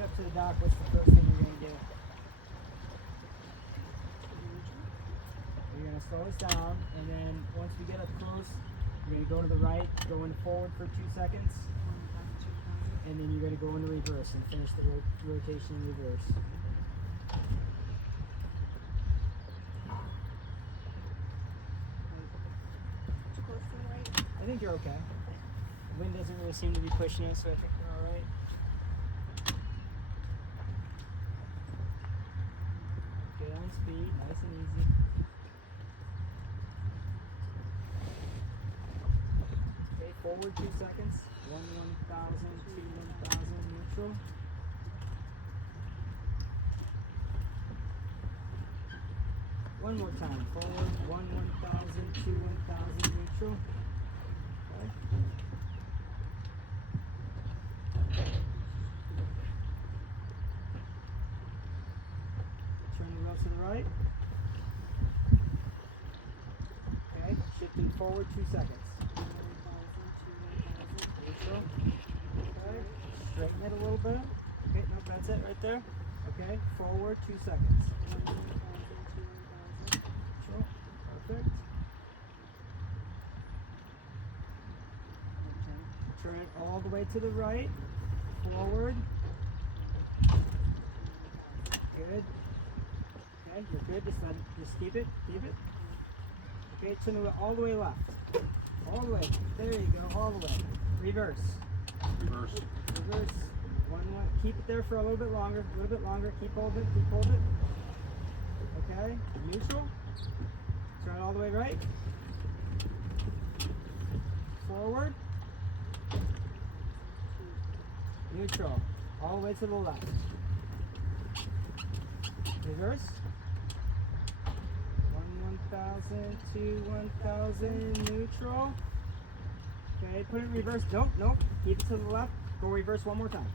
get up to the dock, what's the first thing you're going to do? You're going to slow us down, and then once we get up close, you're going to go to the right, go in forward for 2 seconds, and then you're going to go into reverse and finish the rotation in reverse. I think you're okay. The wind doesn't really seem to be pushing it, so I think we're all right. Good on speed, nice and easy. Okay, forward 2 seconds. 1, 1,000, 2, 1,000, neutral. One more time. Forward, 1, 1,000, 2, 1,000, neutral. Okay. Turn the wheel to the right. Okay, shifting forward 2 seconds. Neutral. Okay, straighten it a little bit. Okay, nope, that's it right there. Okay, forward 2 seconds. Neutral. Perfect. Okay. Turn it all the way to the right. Forward. Good. Okay, you're good. Just keep it. Keep it. Okay, turn it all the way left. All the way. There you go. All the way. Reverse. Reverse. Reverse. One. Keep it there for a little bit longer. A little bit longer. Keep hold it. Keep hold it. Okay. Neutral. Turn it all the way right. Forward. Neutral. All the way to the left. Reverse. 1, 1,000, 2, 1,000, neutral. Okay, put it in reverse. Nope. Keep it to the left. Go reverse one more time.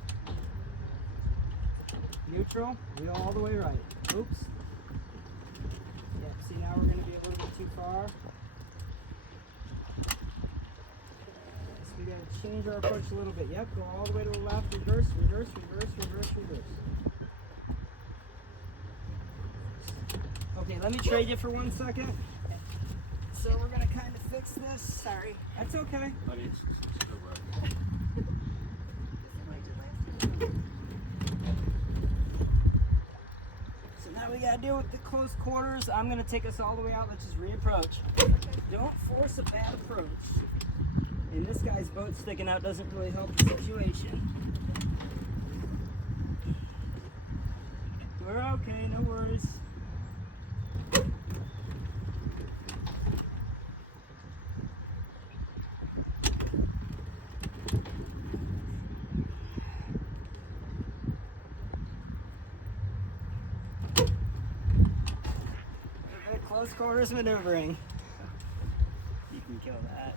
Neutral. Wheel all the way right. Oops. Yep, see now we're going to be a little bit too far. So we got to change our approach a little bit. Yep, go all the way to the left. Reverse, reverse, reverse, reverse, reverse. Okay, let me trade you for 1 second. So we're going to kind of fix this. Sorry. That's okay. Honey, it's still right. So now we got to deal with the close quarters. I'm going to take us all the way out. Let's just reapproach. Don't force a bad approach. And this guy's boat sticking out doesn't really help the situation. We're okay, no worries. Close quarters maneuvering. You can kill that.